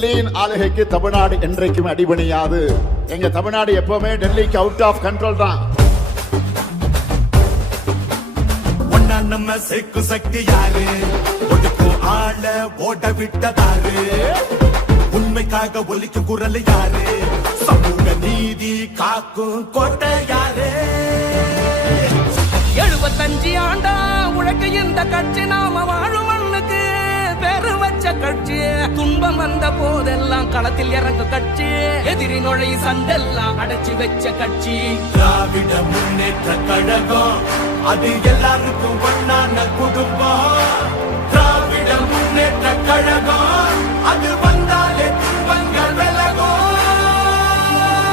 டெல்லியின் ஆளுகைக்கு தமிழ்நாடு என்றைக்கும் அடிபணியாது. எங்க தமிழ்நாடு எப்பவுமே டெல்லிக்கு அவுட் ஆஃப் கண்ட்ரோல் தான். நம்ம சேர்க்கும் சக்தி யாரு? ஒடுக்கும் ஆள ஓட விட்டதாரு? உண்மைக்காக ஒலிக்கும் குரல் யாரு? சமூக நீதி காக்கும் கோட்டை யாரு? 75 ஆண்டா உழைக்க இந்த கட்சி நாம வாழும் மண்ணுக்கு பேரு வச்ச கட்சி. துன்பம் வந்த போதெல்லாம் களத்தில் இறங்க கட்சி. எதிரி நுழை சண்டெல்லாம் அடைச்சி வச்ச கட்சி. திராவிட முன்னேற்ற கழகம் அது எல்லாருக்கும் ஒண்ணான குடும்பம். திராவிட முன்னேற்ற கழகம் அது